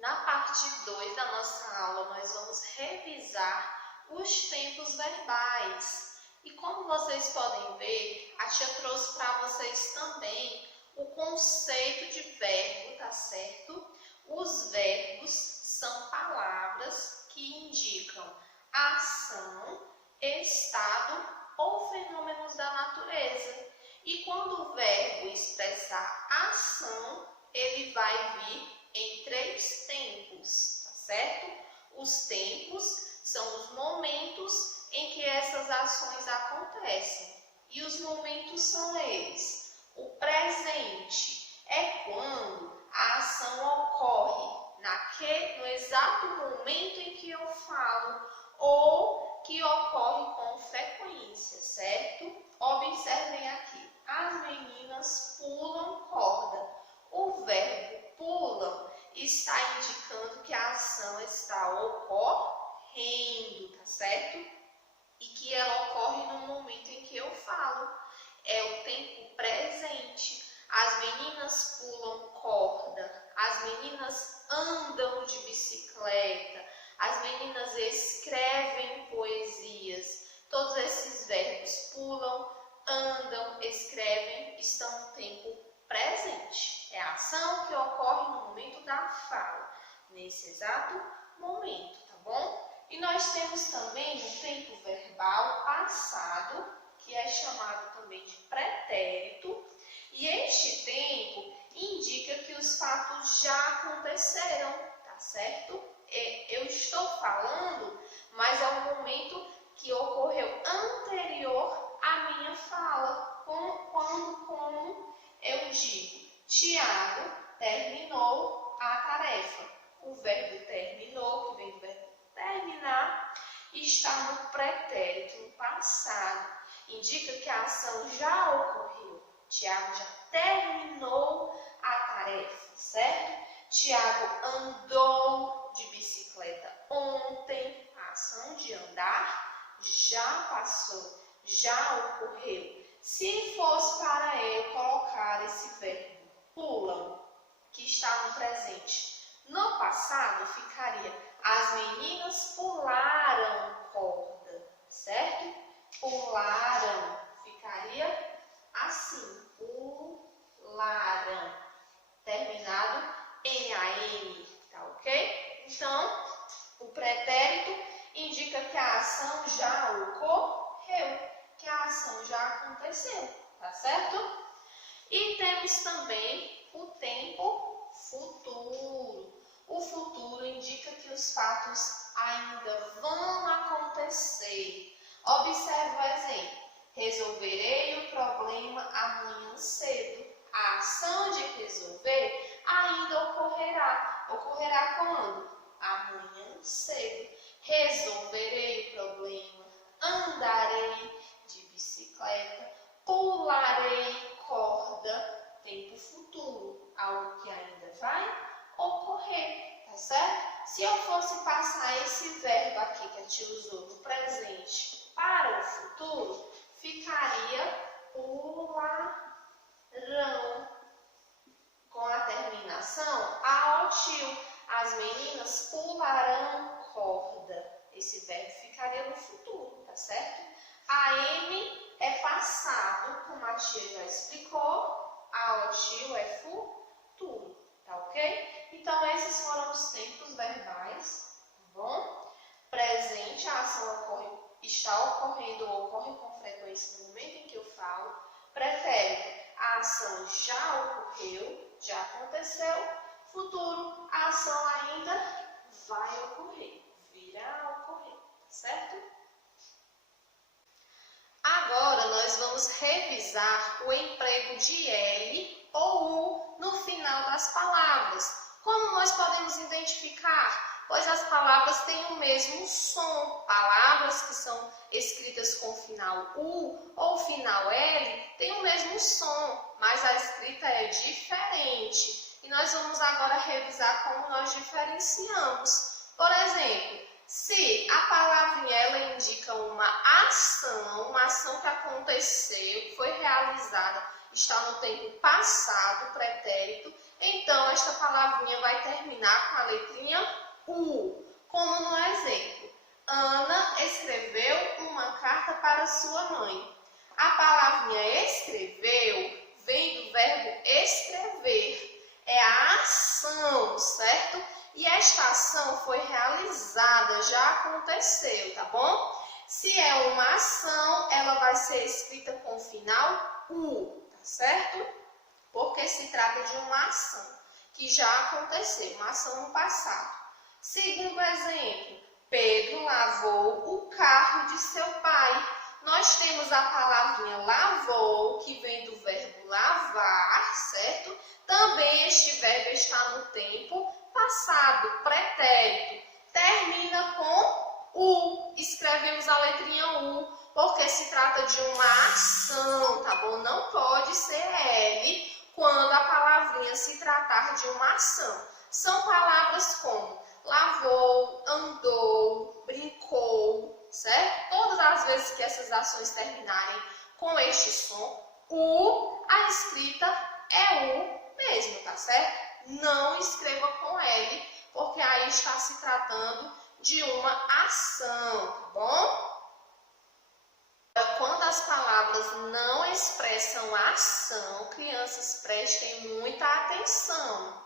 Na parte 2 da nossa aula, nós vamos revisar os tempos verbais. E como vocês podem ver, a tia trouxe para vocês também o conceito de verbo, tá certo? Os verbos são palavras que indicam ação, estado ou fenômenos da natureza. E quando o verbo expressar ação, ele vai vir em 3 tempos, tá certo? Os tempos são os momentos em que essas ações acontecem. E os momentos são eles. O presente é quando a ação ocorre no exato momento em que eu falo ou que ocorre com frequência, certo? Observem aqui. As meninas pulam corda. O verbo pulam está indicando que a ação está ocorrendo, tá certo? E que ela ocorre no momento em que eu falo. É o tempo presente. As meninas pulam corda. As meninas andam de bicicleta. As meninas escrevem poesias. Todos esses verbos pulam, andam, escrevem, estão no tempo presente. É a ação que ocorre no momento da fala, nesse exato momento, tá bom? E nós temos também o tempo verbal passado, que é chamado também de pretérito, e este tempo indica que os fatos já aconteceram, tá certo? Eu estou falando, mas é um momento que ocorreu anterior à minha fala, como eu digo, Tiago terminou a tarefa. O verbo terminou, que vem do verbo terminar, está no pretérito, no passado. Indica que a ação já ocorreu. Tiago já terminou a tarefa, certo? Tiago andou de bicicleta ontem. A ação de andar já passou, já ocorreu. Se fosse para eu colocar esse verbo pulam, que está no presente, no passado ficaria as meninas pularam corda, certo? Pularam, ficaria assim, pularam, terminado em AM, tá ok? Então, o pretérito indica que a ação já ocorreu, que a ação já aconteceu, tá certo? E temos também o tempo futuro. O futuro indica que os fatos ainda vão acontecer. Observe o exemplo. Resolverei o problema amanhã cedo. A ação de resolver ainda ocorrerá. Ocorrerá quando? Amanhã cedo. Resolverei o problema. Andarei de bicicleta. Pularei corda. Tempo futuro. Algo que ainda vai ocorrer, tá certo? Se eu fosse passar esse verbo aqui que a tia usou no presente para o futuro, ficaria pularão. Com a terminação AOTIL. As meninas pularão corda. Esse verbo ficaria no futuro, tá certo? A M é passado, como a tia já explicou. AOTIL é futuro, tá ok? Então, esses foram os tempos verbais, tá bom? Presente, a ação está ocorrendo ou ocorre com frequência no momento em que eu falo. Pretérito, a ação já ocorreu, já aconteceu. Futuro, a ação ainda vai ocorrer, virá ocorrer, tá certo? Agora, nós vamos revisar o emprego de L ou U no final das palavras. Como nós podemos identificar? Pois as palavras têm o mesmo som. Palavras que são escritas com final U ou final L têm o mesmo som, mas a escrita é diferente. E nós vamos agora revisar como nós diferenciamos. Por exemplo, se a palavrinha ela indica uma ação que aconteceu, que foi realizada, está no tempo passado, pretérito, então esta palavrinha vai terminar com a letra escreveu uma carta para sua mãe. A palavrinha escreveu vem do verbo escrever. É a ação, certo? E esta ação foi realizada, já aconteceu, tá bom? Se é uma ação, ela vai ser escrita com o final U, tá certo? Porque se trata de uma ação que já aconteceu, uma ação no passado. Segundo exemplo, Pedro lavou o carro de seu pai. Nós temos a palavrinha lavou, que vem do verbo lavar, certo? Também este verbo está no tempo passado, pretérito. Termina com U. Escrevemos a letrinha U, porque se trata de uma ação, tá bom? Não pode ser L quando a palavrinha se tratar de uma ação. São palavras como lavou, andou, brincou, certo? Todas as vezes que essas ações terminarem com este som, U, a escrita é U mesmo, tá certo? Não escreva com L, porque aí está se tratando de uma ação, tá bom? Quando as palavras não expressam ação, crianças, prestem muita atenção.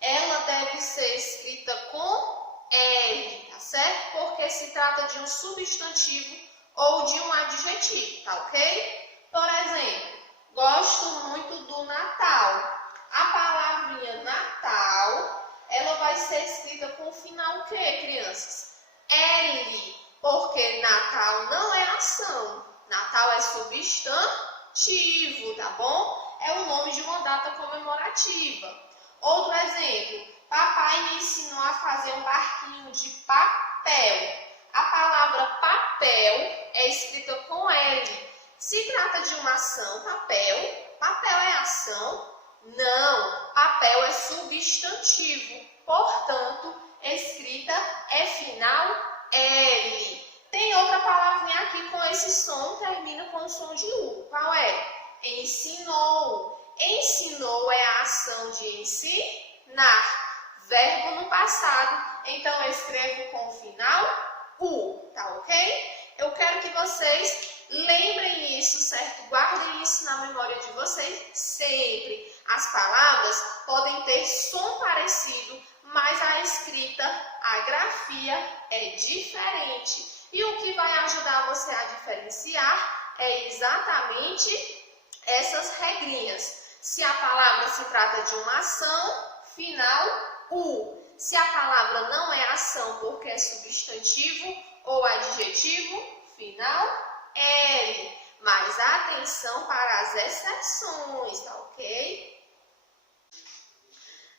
Ela deve ser escrita com L, tá certo? Porque se trata de um substantivo ou de um adjetivo, tá ok? Por exemplo, gosto muito do Natal. A palavrinha Natal, ela vai ser escrita com o final o quê, crianças? L, porque Natal não é ação. Natal é substantivo, tá bom? É o nome de uma data comemorativa. Outro exemplo, papai me ensinou a fazer um barquinho de papel. A palavra papel é escrita com L. Se trata de uma ação, papel. Papel é ação? Não, papel é substantivo. Portanto, escrita é final L. Tem outra palavrinha aqui com esse som, termina com o som de U. Qual é? Ensinou. Ensinou é a ação de ensinar. Verbo no passado, então eu escrevo com o final U, tá ok? Eu quero que vocês lembrem isso, certo? Guardem isso na memória de vocês sempre. As palavras podem ter som parecido, mas a escrita, a grafia é diferente. E o que vai ajudar você a diferenciar é exatamente essas regrinhas. Se a palavra se trata de uma ação, final U. Se a palavra não é ação porque é substantivo ou adjetivo, final L. Mas atenção para as exceções, tá ok?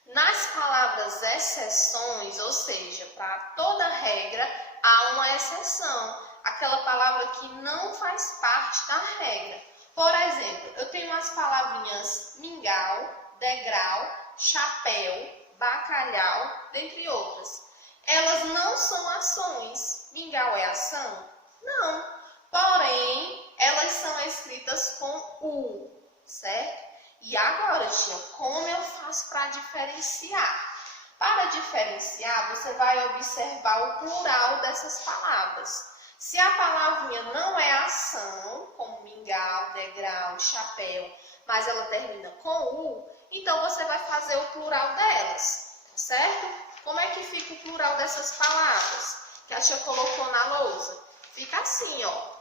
Nas palavras exceções, ou seja, para toda regra, há uma exceção. Aquela palavra que não faz parte da regra. Por exemplo, eu tenho as palavrinhas mingau, degrau, chapéu, bacalhau, dentre outras. Elas não são ações. Mingau é ação? Não. Porém, elas são escritas com U, certo? E agora, tia, como eu faço para diferenciar? Para diferenciar, você vai observar o plural dessas palavras. Se a palavrinha não é ação, como mingau, degrau, chapéu, mas ela termina com U, então você vai fazer o plural delas, tá certo? Como é que fica o plural dessas palavras que a tia colocou na lousa? Fica assim, ó.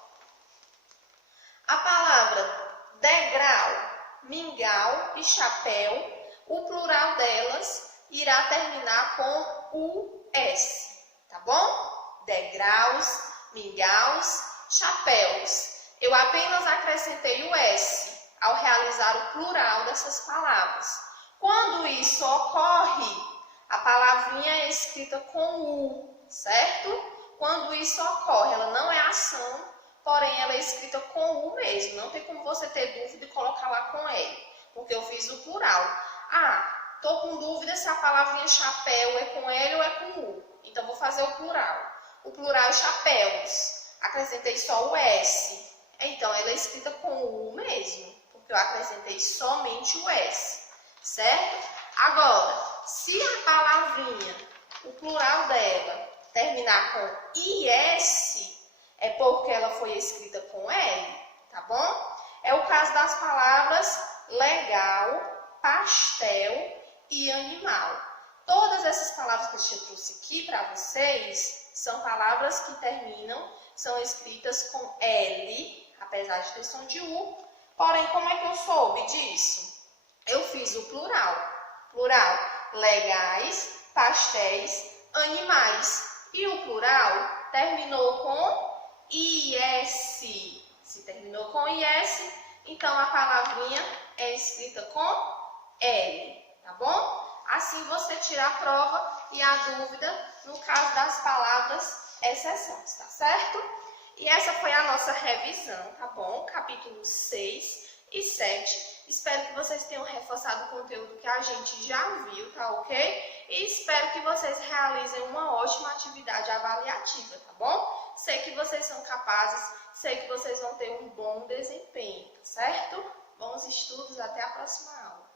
A palavra degrau, mingau e chapéu, o plural delas irá terminar com US, tá bom? Degraus, mingaus, chapéus. Eu apenas acrescentei o S ao realizar o plural dessas palavras. Quando isso ocorre, a palavrinha é escrita com U, certo? Quando isso ocorre, ela não é ação, porém ela é escrita com U mesmo. Não tem como você ter dúvida e colocar lá com L, porque eu fiz o plural. Ah, tô com dúvida se a palavrinha chapéu é com L ou é com U. Então vou fazer o plural. O plural é chapéus. Acrescentei só o S. Então, ela é escrita com U mesmo, porque eu acrescentei somente o S, certo? Agora, se a palavrinha, o plural dela, terminar com IS, É porque ela foi escrita com L, tá bom? É o caso das palavras legal, pastel e animal. Todas essas palavras que eu trouxe aqui para vocês são palavras que são escritas com L, apesar de ter som de U. Porém, como é que eu soube disso? Eu fiz o plural. Plural, legais, pastéis, animais. E o plural terminou com IS. Se terminou com IS, então a palavrinha é escrita com L, tá bom? Assim você tira a prova e a dúvida no caso das palavras exceções, tá certo? E essa foi a nossa revisão, tá bom? Capítulo 6 e 7. Espero que vocês tenham reforçado o conteúdo que a gente já viu, tá ok? E espero que vocês realizem uma ótima atividade avaliativa, tá bom? Sei que vocês são capazes, sei que vocês vão ter um bom desempenho, tá certo? Bons estudos, até a próxima aula.